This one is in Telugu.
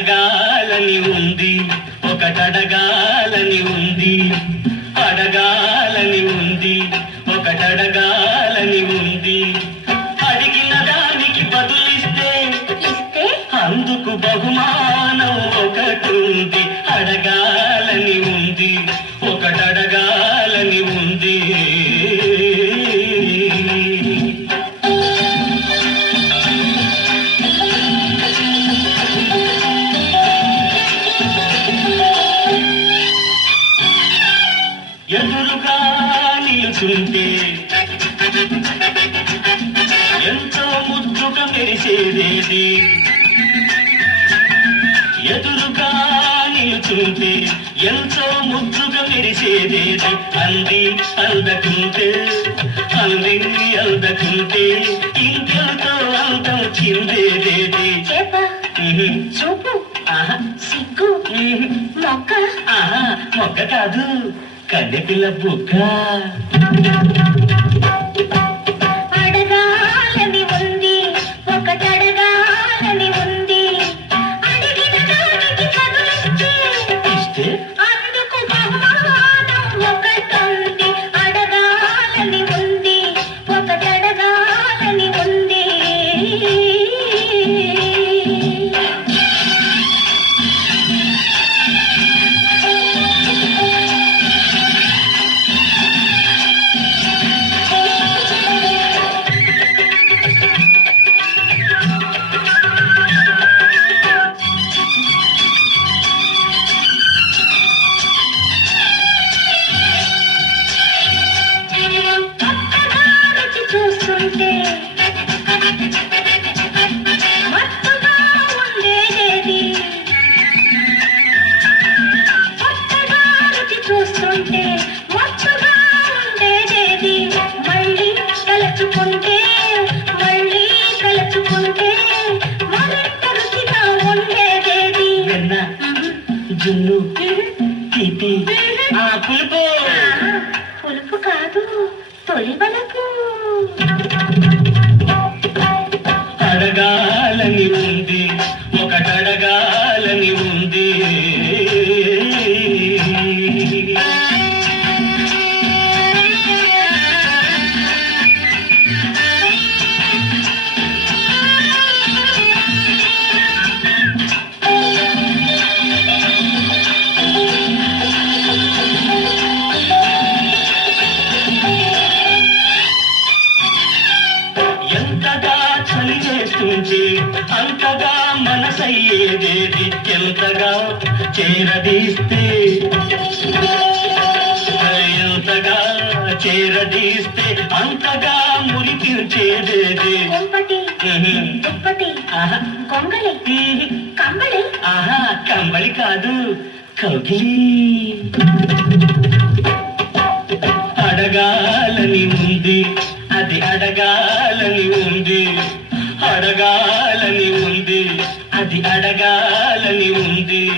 అడగాలని ఉంది ఒకటడగాలని ఉంది. అడగాలని ఉంది ఒకటడగాలని ఉంది. అడిగిన దానికి బదులిస్తే అందుకు బహుమానం ఒకటుంది. అడగాలని ఉంది ఒకటడగాలని ఎదురుగా నిలుచుంటే ఎంతో ముద్దుగా మెరిసేదేది ఎదురుగా నిలుచుంటే ఎంతో ముద్దుగా మెరిసేదేది అంది అందకుంటే అంది అందకుంటే ఇంకెంతో అందం చిందేదేది చేప ఉహు. చూపు. ఆహా. సిగ్గు. మొక్క. ఆహా. మొక్క కాదు. కన్నెపిల్ల బుక్క జున్ను తీపి. ఆ పులుపు. పులుపు కాదు తొలి వలకు అడగాలని ఉంది ఒకటడగాలని ఉంది. ఎంతగా చలి చేస్తుంది అంతగా మనసయ్యేదేది ఎంతగా చేరదీస్తే. ఎంతగా చేరదీస్తే అంతగా మురిపించేదేది కంబళి ఆహా. కంబళి కాదు కౌగిలి. అడగాలని ఉంది. అది అడగాలని ఉంది.